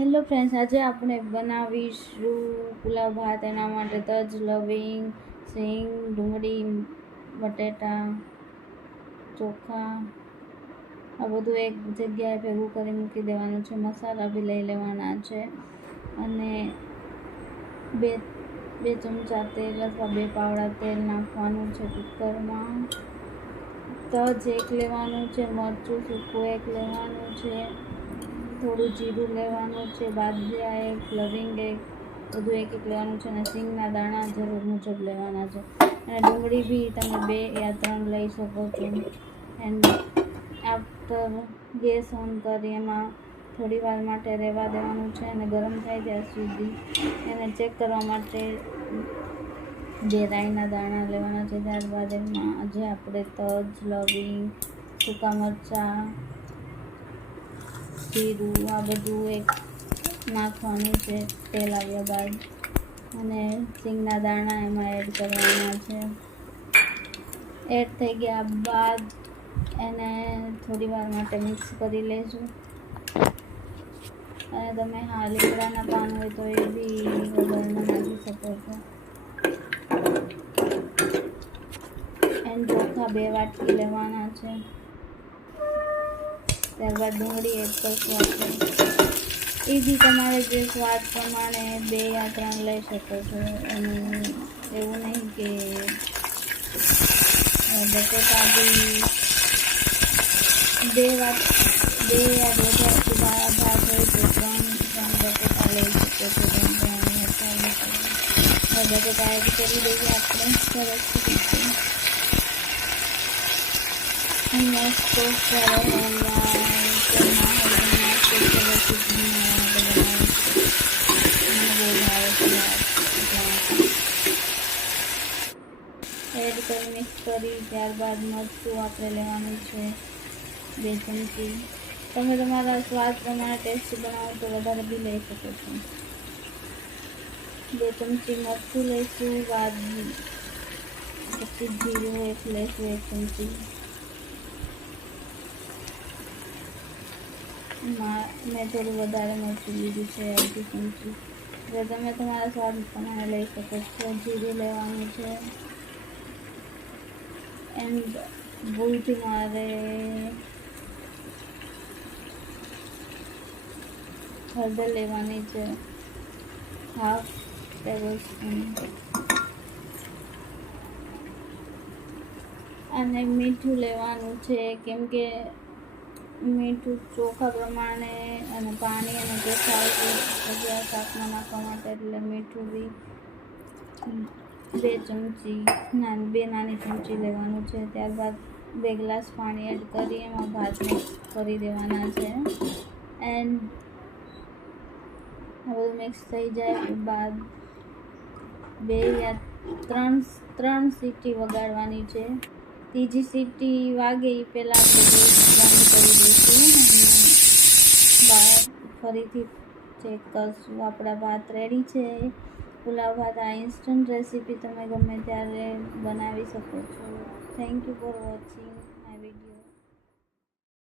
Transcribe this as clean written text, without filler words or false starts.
Hello friends, આજે આપણે બનાવીશું પુલાવ ભાત. એના માટે તજ, લવિંગ, સિંગ, ડુંગળી, બટેટા, ચોખા આ બધું એક જગ્યાએ ભેગું કરી મૂકી દેવાનું છે. મસાલા બી લઈ લેવાના છે અને બે ચમચા તેલ અથવા 2 પાવડા તેલ નાખવાનું છે કુકરમાં. તજ 1 લેવાનું છે, મરચું સૂકું 1 લેવાનું છે, થોડું જીરું લેવાનું છે, બાદિયા 1, લવિંગ 1, બધું 1 લેવાનું છે અને સિંગના દાણા જરૂર મુજબ લેવાના છે. અને ડુંગળી બી તમે 2 યા 3 લઈ શકો છો. એન્ડ આફ્ટર ગેસ ઓન કરી એમાં થોડી વાર માટે રહેવા દેવાનું છે અને ગરમ થાય ત્યાં સુધી એને ચેક કરવા માટે 2 રાઈના દાણા લેવાના છે. ત્યારબાદ એમાં આજે આપણે તજ, લવિંગ, સૂકા મરચાં, જીરું આ બધું 1 નાખવાનું છે તેલ આવ્યા બાદ, અને સિંગના દાણા એમાં એડ કરવાના છે. એડ થઈ ગયા બાદ એને થોડી વાર માટે મિક્સ કરી લેશું. અને તમે લીમડાના પાન હોય તો એ બી વઘારમાં નાખી શકો છો. એન્ડ ચોખા 2 વાટકી લેવાના છે. ત્યારબાદ ડુંગળી એડ કરશું આપણે. એ બી તમારે જે સ્વાદ પ્રમાણે 2 યા 3 લઈ શકો છો. એનું એવું નહીં કે બટેટા બી 2 યા 1.5 વાટકી ભાત હોય તો 3 બટેટા લઈ શકો છો. બટેટા એડ કરી દઈએ આપણે સરસ રીતે. મસ્ત એડ કરી મિક્સ કરી ત્યારબાદ મરચું આપણે લેવાનું છે 2 ચમચી. તમે તમારા સ્વાદ પ્રમાણે ટેસ્ટી બનાવો તો વધારે બી લઈ શકો છો. 2 ચમચી મરચું લઈશું. બાદ પછી જીરું 1 લઈશું 1 ચમચી. મેં થોડું વધારે મરચું લીધું છે 1 ચમચી. એટલે તમે તમારા સ્વાદ પ્રમાણે લઈ શકો છો. જીરું લેવાનું છે. એન્ડ ભૂલથી મારે હળદર લેવાની છે 1/2 ટેબલસ્પૂન. અને મીઠું લેવાનું છે, કેમ કે મીઠું ચોખા પ્રમાણે અને પાણી અને ચોખા શાકમાં નાખવા માટે, એટલે મીઠું બી 2 નાની ચમચી લેવાનું છે. ત્યારબાદ 2 ગ્લાસ પાણી એડ કરી એમાં ભાત મિક્સ કરી દેવાના છે. એન્ડ આ બધું મિક્સ થઈ જાય બાદ 2 યા 3 સીટી વગાડવાની છે. ત્રીજી સીટી વાગે એ પહેલાં આપણે ગેસ બંધ કરી દઈશું અને ફરીથી ચેક કરશું. આપણા ભાત રેડી છે. પુલાવ ભાત. આ ઇન્સ્ટન્ટ રેસીપી તમે ગમે ત્યારે બનાવી શકો છો. Thank you for watching.